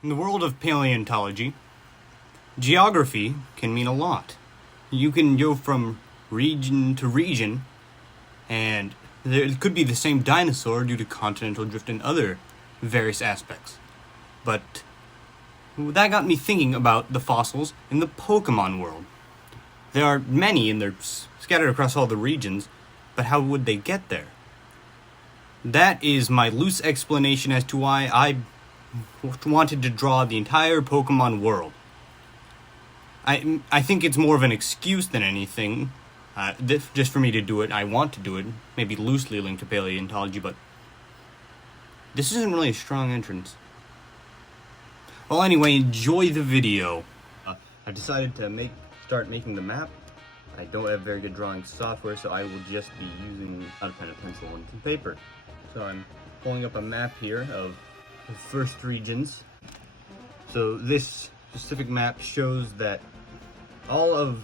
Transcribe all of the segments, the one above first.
In the world of paleontology, geography can mean a lot. You can go from region to region, and it could be the same dinosaur due to continental drift and other various aspects. But that got me thinking about the fossils in the Pokémon world. There are many, and they're scattered across all the regions, but how would they get there? That is my loose explanation as to why I wanted to draw the entire Pokemon world. I think it's more of an excuse than anything. Just for me to do it, I want to do it. Maybe loosely linked to paleontology, but this isn't really a strong entrance. Well, anyway, enjoy the video. I decided to start making the map. I don't have very good drawing software, so I will just be using a pen, a pencil, and some paper. So I'm pulling up a map here of the first regions. So this specific map shows that all of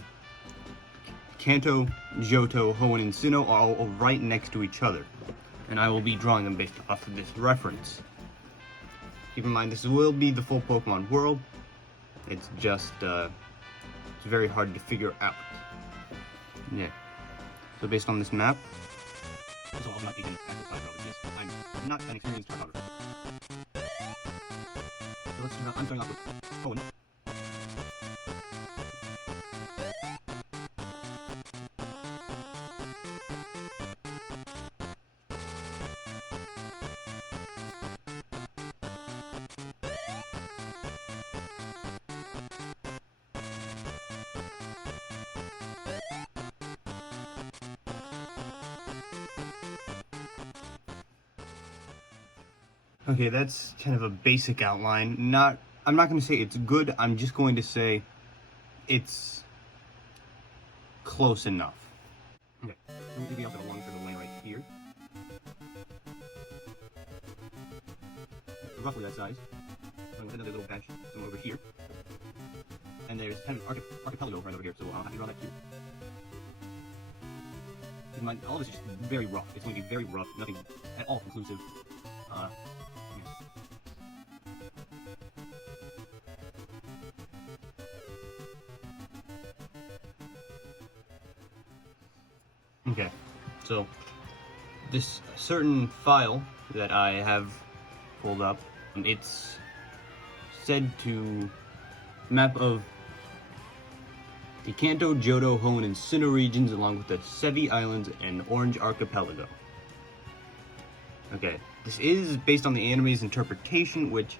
Kanto, Johto, Hoenn, and Sinnoh are all right next to each other. And I will be drawing them based off of this reference. Keep in mind, this will be the full Pokemon world. It's just, it's very hard to figure out. Yeah. So based on this map, also I'll not be doing this. I'm not an experienced cartographer. So I'm starting off with Hoenn. Okay, that's kind of a basic outline. I'm not going to say it's good, I'm just going to say it's close enough. Okay, so we also have a long strip of land right here. Roughly that size. And another little patch somewhere over here. And there's kind of an archipelago right over here, so I'll have to draw that too. Keep in mind, all of this is just very rough. It's going to be very rough, nothing at all conclusive. Okay, so this certain file that I have pulled up, it's said to map of the Kanto, Johto, Hoenn, and Sinnoh regions along with the Sevi Islands and Orange Archipelago. Okay, this is based on the anime's interpretation, which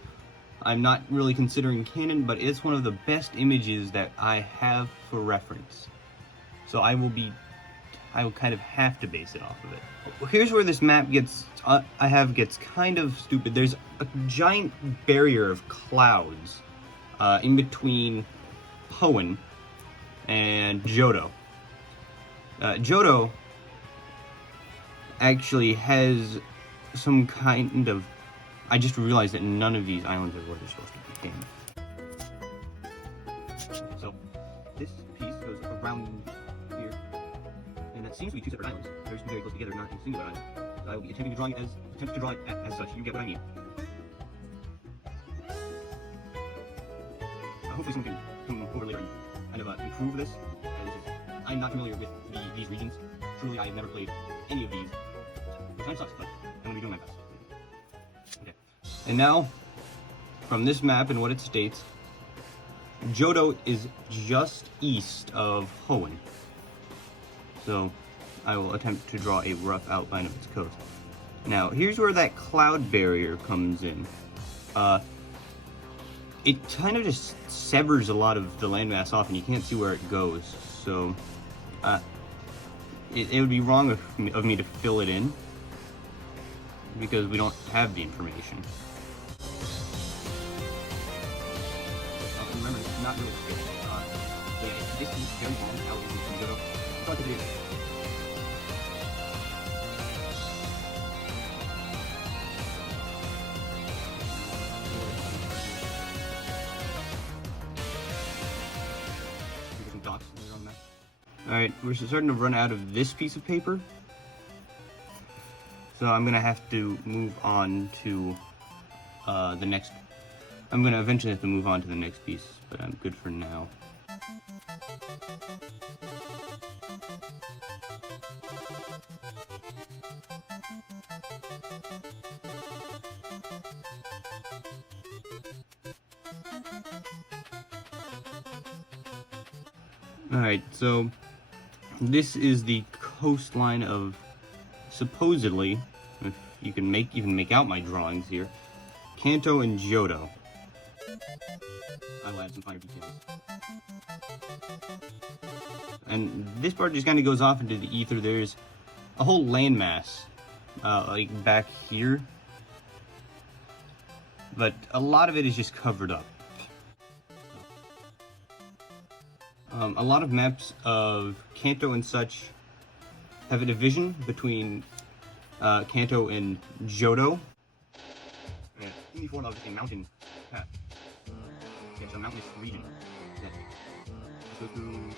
I'm not really considering canon, but it's one of the best images that I have for reference. So I will kind of have to base it off of it. Here's where this map gets kind of stupid. There's a giant barrier of clouds in between Hoenn and Johto. Johto actually has some kind of... I just realized that none of these islands are where they're supposed to be. So this piece goes around here. And that seems to be two separate islands. They're very close together, not a singular island. So I will be attempting to draw it as such. You get what I mean. Hopefully someone can come over later and kind of improve this. I'm not familiar with these regions. Truly, I have never played any of these. Which kind of sucks, but I'm going to be doing my best. Okay. And now, from this map and what it states, Johto is just east of Hoenn. So I will attempt to draw a rough outline of its coast. Now, here's where that cloud barrier comes in. It kind of just severs a lot of the landmass off and you can't see where it goes. So it would be wrong of me to fill it in because we don't have the information. Remember, it's not really good. So yeah, this is very long out in Johto. Start the video. Alright, we're starting to run out of this piece of paper. So I'm gonna have to move on to the next I'm gonna eventually have to move on to the next piece, but I'm good for now. Alright, so this is the coastline of, supposedly, if you can even make out my drawings here, Kanto and Johto. I will add some finer details. And this part just kind of goes off into the ether. There's a whole landmass, like back here, but a lot of it is just covered up. A lot of maps of Kanto and such have a division between Kanto and Johto. Yeah, in the form of a mountain path. Yeah, it's a mountainous region that goes through.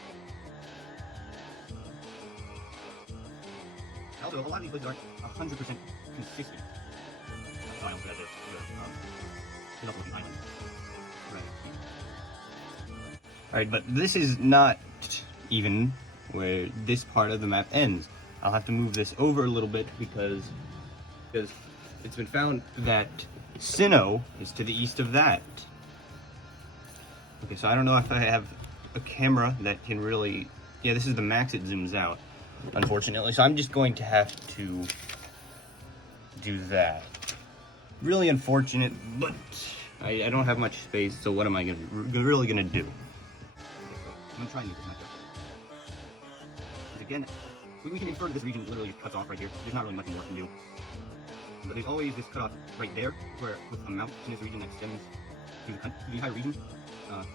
Also, a lot of these places aren't 100% consistent. Oh, I also have there's also an island. Right. Alright, but this is not even where this part of the map ends. I'll have to move this over a little bit because it's been found that Sinnoh is to the east of that. Okay, so I don't know if I have a camera that can really... Yeah, this is the max it zooms out, unfortunately. So I'm just going to have to do that. Really unfortunate, but I don't have much space, so what am I really gonna do? I'm gonna try and make this match up. Because again, we can infer that this region literally cuts off right here. There's not really much more to do. But there's always this cutoff right there, where with a mountainous region that extends to the entire region. And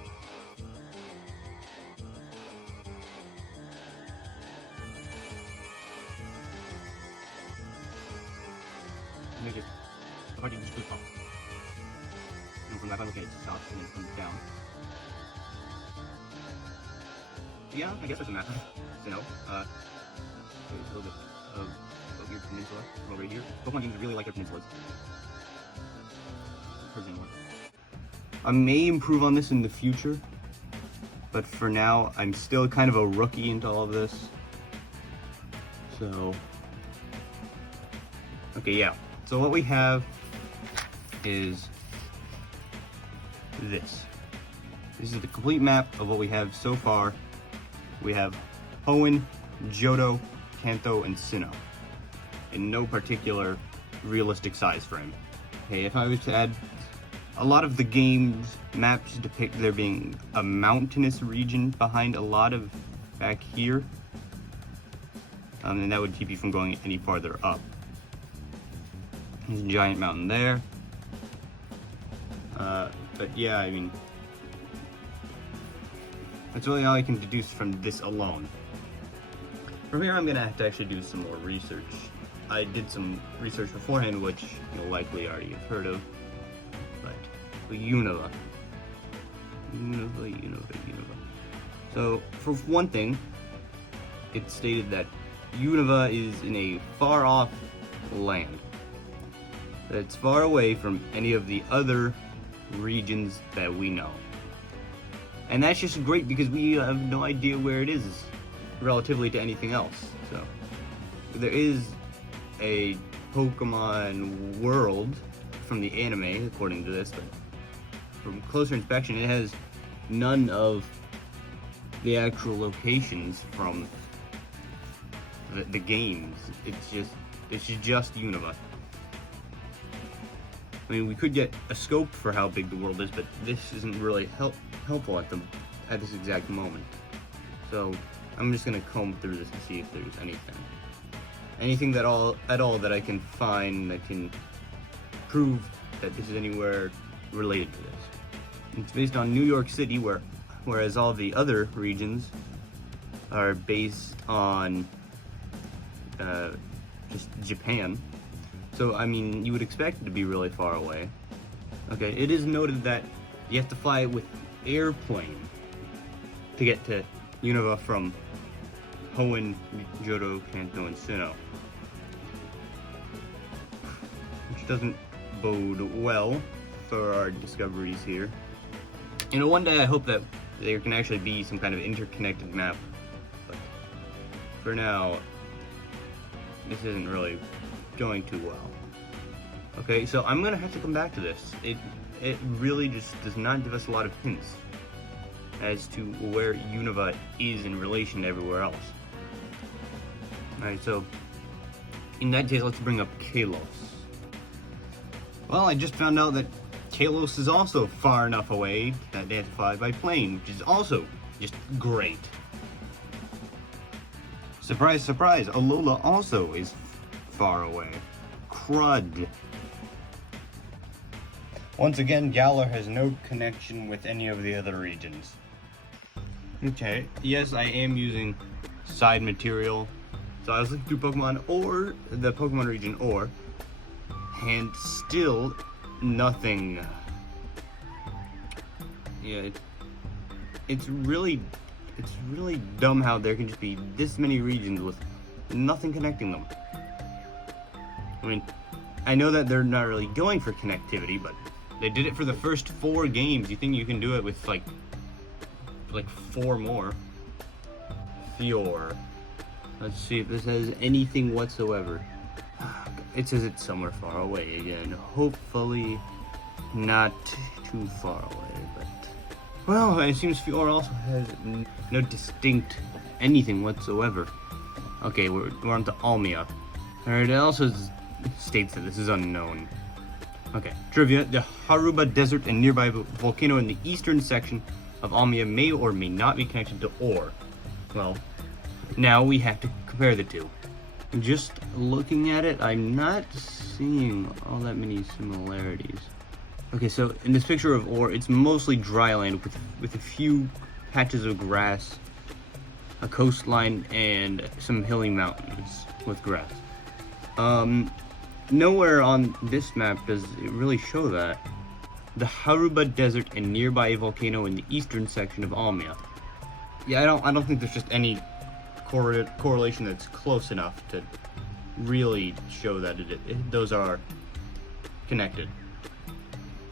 there's just a party just goes up. And from that point, okay, it stops and then comes down. Yeah, I guess there's a map of Sinnoh. There's a little bit of your peninsula over here. Pokemon games really like their peninsulas. I may improve on this in the future, but for now, I'm still kind of a rookie into all of this. So, okay, yeah. So what we have is this. This is the complete map of what we have so far. We have Hoenn, Johto, Kanto, and Sinnoh in no particular realistic size frame. Okay, if I was to add, a lot of the game's maps depict there being a mountainous region behind a lot of back here, and that would keep you from going any farther up. There's a giant mountain there, but yeah, I mean, that's really all I can deduce from this alone. From here, I'm gonna have to actually do some more research. I did some research beforehand, which you'll likely already have heard of, but Unova. So, for one thing, it stated that Unova is in a far-off land. That it's far away from any of the other regions that we know. And that's just great because we have no idea where it is relatively to anything else. So there is a Pokemon world from the anime, according to this, but from closer inspection, it has none of the actual locations from the games. It's just Unova. I mean, we could get a scope for how big the world is, but this isn't really helpful at this exact moment. So I'm just gonna comb through this and see if there's anything at all that I can find that can prove that this is anywhere related to this. It's based on New York City, whereas all the other regions are based on just Japan. So, I mean, you would expect it to be really far away. Okay, it is noted that you have to fly with airplane to get to Unova from Hoenn, Johto, Kanto, and Sinnoh. Which doesn't bode well. for our discoveries here. You know, one day I hope that there can actually be some kind of interconnected map, but for now, this isn't really going too well. Okay, so I'm gonna have to come back to this. It really just does not give us a lot of hints as to where Unova is in relation to everywhere else. Alright, so in that case, let's bring up Kalos. Well, I just found out that Kalos is also far enough away that they have to fly by plane, which is also just great. Surprise, surprise, Alola also is far away. Crud. Once again, Galar has no connection with any of the other regions. Okay, yes, I am using side material. So I was looking through Pokemon or the Pokemon region or, and still nothing. Yeah, it's really dumb how there can just be this many regions with nothing connecting them. I mean, I know that they're not really going for connectivity, but they did it for the first 4 games. You think you can do it with like 4 more? Fior. Let's see if this has anything whatsoever. It says it's somewhere far away again. Hopefully not too far away, but... Well, it seems Fior also has no distinct anything whatsoever. Okay, we're on to Almia. Alright, it also states that this is unknown. Okay, trivia. The Haruba Desert and nearby volcano in the eastern section of Almia may or may not be connected to Ore. Well, now we have to compare the two. Just looking at it, I'm not seeing all that many similarities. Okay, so in this picture of Ore, it's mostly dry land with a few patches of grass, a coastline, and some hilly mountains with grass. Nowhere on this map does it really show that. The Haruba Desert and nearby a volcano in the eastern section of Almia. Yeah, I don't think there's just any correlation that's close enough to really show that those are connected.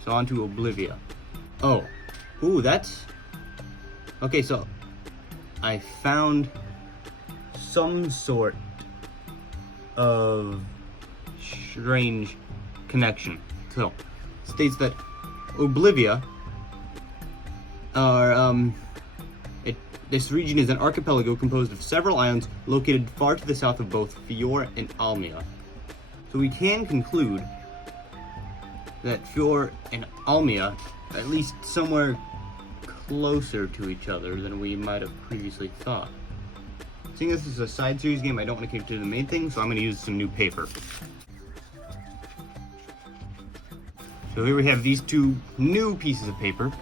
So on to Oblivia. Oh, ooh, that's... Okay, so I found some sort of strange connection. So, it states that Oblivia are, this region is an archipelago composed of several islands located far to the south of both Fior and Almia. So we can conclude that Fior and Almia, at least somewhere closer to each other than we might have previously thought. Seeing this is a side series game, I don't want to keep to the main thing, so I'm going to use some new paper. So here we have these 2 new pieces of paper.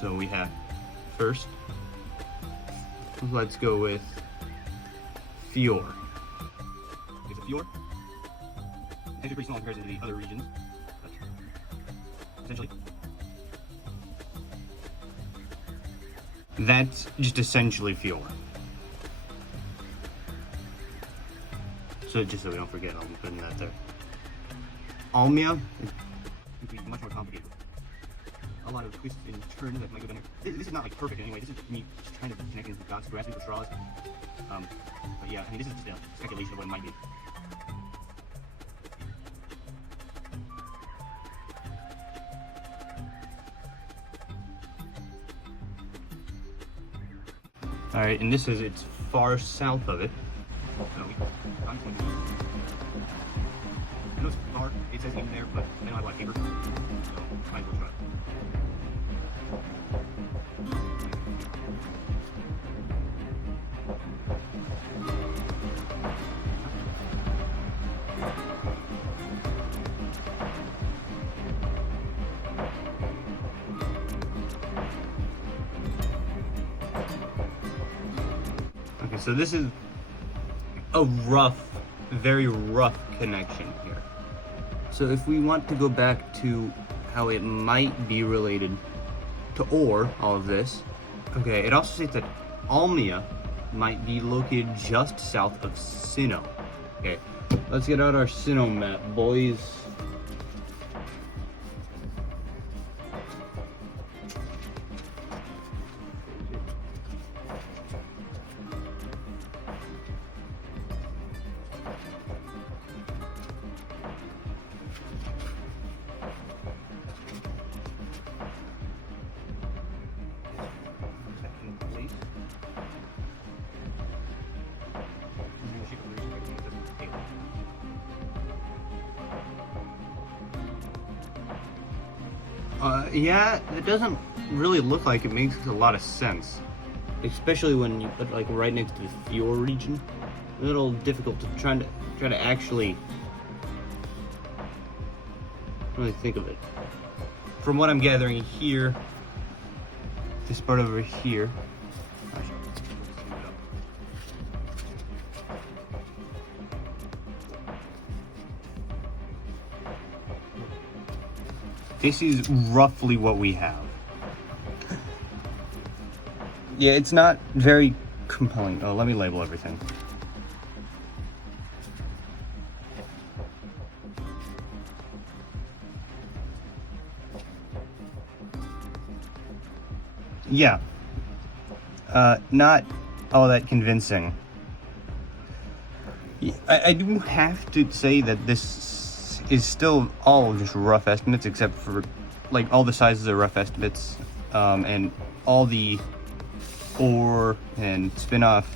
So we have, first, let's go with Fior. Okay, so Fior is pretty small in comparison to the other regions, but essentially that's just essentially Fior. So just so we don't forget, I'll be putting that there. Almia is much more complicated. A lot of twists and turns that might go down there. This is not like perfect anyway. This is me just trying to connect into the dots, grasping for straws. But yeah, I mean, this is just a speculation of what it might be. Alright, and this is it's far south of it. So I know it's far, it says even there, but I don't have a lot of paper, so might as well try. Okay, so this is a very rough connection here. So if we want to go back to how it might be related to Ore, all of this, okay, it also states that Almia might be located just south of Sinnoh. Okay, let's get out our Sinnoh map, boys. Yeah, it doesn't really look like it makes a lot of sense. Especially when you put like right next to the Fjord region. A little difficult to try to actually really think of it. From what I'm gathering here, this part over here. This is roughly what we have. Yeah, it's not very compelling. Oh, let me label everything. Yeah. Not all that convincing. I do have to say that this is still all just rough estimates, except for, like, all the sizes are rough estimates, and all the ore and spin-off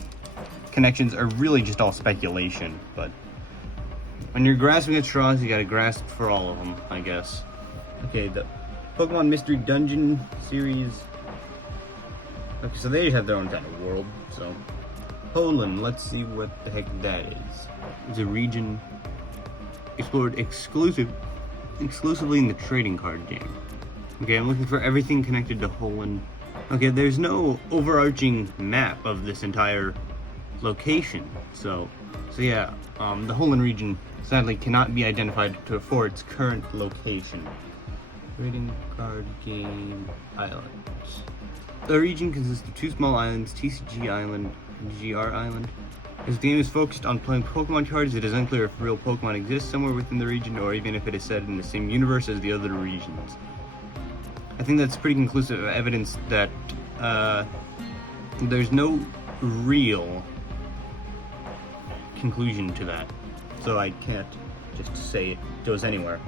connections are really just all speculation. But when you're grasping at straws, you gotta grasp for all of them, I guess. Okay, the Pokemon Mystery Dungeon series. Okay, so they have their own kind of world, so. Poland, let's see what the heck that is. It's a region explored exclusively in the trading card game. Okay, I'm looking for everything connected to Poland. Okay, there's no overarching map of this entire location, so yeah, the Poland region sadly cannot be identified for its current location. Trading card game islands. The region consists of two small islands, TCG Island and GR Island. As the game is focused on playing Pokemon cards, it is unclear if real Pokemon exist somewhere within the region, or even if it is set in the same universe as the other regions. I think that's pretty conclusive evidence that there's no real conclusion to that, so I can't just say it goes anywhere.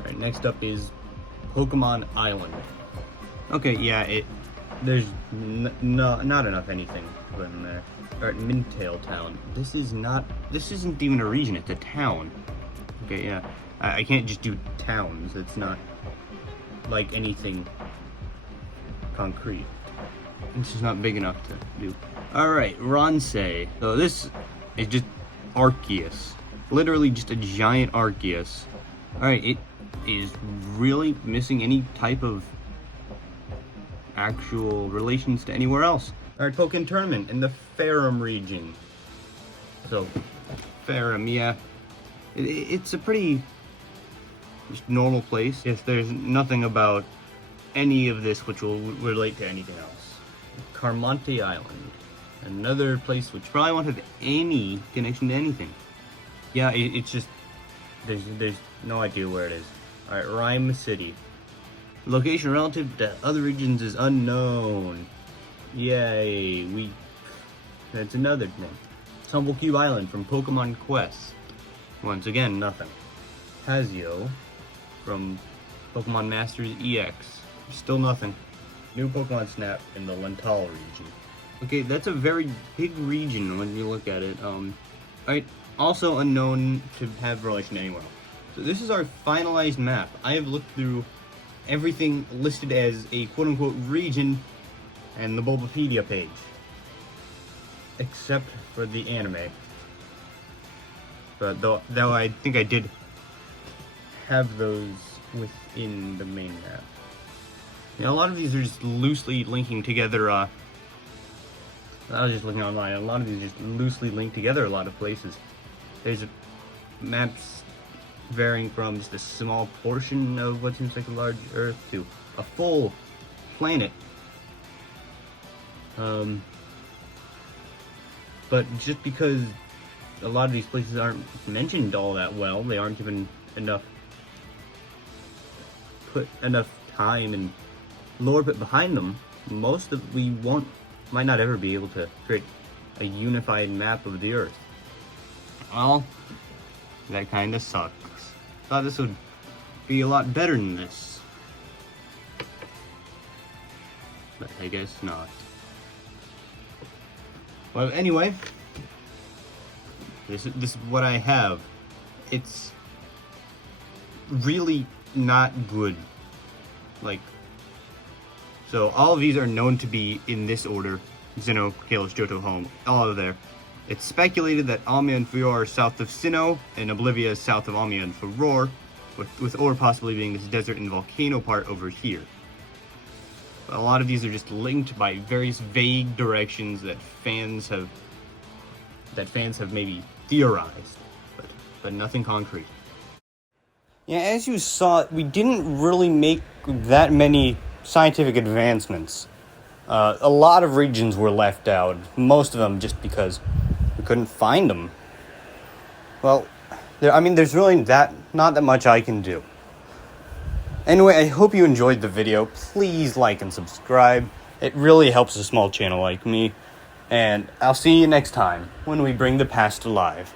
Alright, next up is Pokemon Island. Okay, yeah, there's not enough anything to put in there. Alright, Mintail Town. This isn't even a region, it's a town. Okay, yeah. I can't just do towns, it's not like anything concrete. It's just not big enough to do. Alright, Ronsei. So this is just Arceus. Literally just a giant Arceus. Alright, it is really missing any type of actual relations to anywhere else. Alright, Pokemon Tournament in the Farum region. So, Farum, yeah. It's a pretty just normal place. If there's nothing about any of this which will relate to anything else. Carmonte Island. Another place which probably won't have any connection to anything. Yeah, it's just, there's no idea where it is. Alright, Rhyme City. Location relative to other regions is unknown. Yay, that's another thing. Tumblecube Island from Pokemon Quest. Once again, nothing. Hazio from Pokemon Masters EX. Still nothing. New Pokemon Snap in the Lental region. Okay, that's a very big region when you look at it. Alright, also unknown to have relation to anywhere else. So this is our finalized map. I have looked through everything listed as a quote-unquote region and the Bulbapedia page. Except for the anime. But though I think I did have those within the main map. Now, a lot of these are just loosely linking together, I was just looking online, a lot of these are just loosely linked together a lot of places. There's maps varying from just a small portion of what seems like a large Earth to a full planet. But just because a lot of these places aren't mentioned all that well, they aren't given enough time and lore put behind them, might not ever be able to create a unified map of the Earth. Well, that kinda sucks. Thought this would be a lot better than this. But I guess not. Well, anyway, this is what I have. It's really not good. Like, so all of these are known to be in this order: Sinnoh, Kalos, Johto, Home, all of there. It's speculated that Amiya and Fior are south of Sinnoh, and Oblivia is south of Amiya and Furore, with Or possibly being this desert and volcano part over here. But a lot of these are just linked by various vague directions that fans have maybe theorized, but nothing concrete. Yeah, as you saw, we didn't really make that many scientific advancements. A lot of regions were left out, most of them just because we couldn't find them. Well, there's really not that much I can do. Anyway, I hope you enjoyed the video. Please like and subscribe. It really helps a small channel like me. And I'll see you next time when we bring the past alive.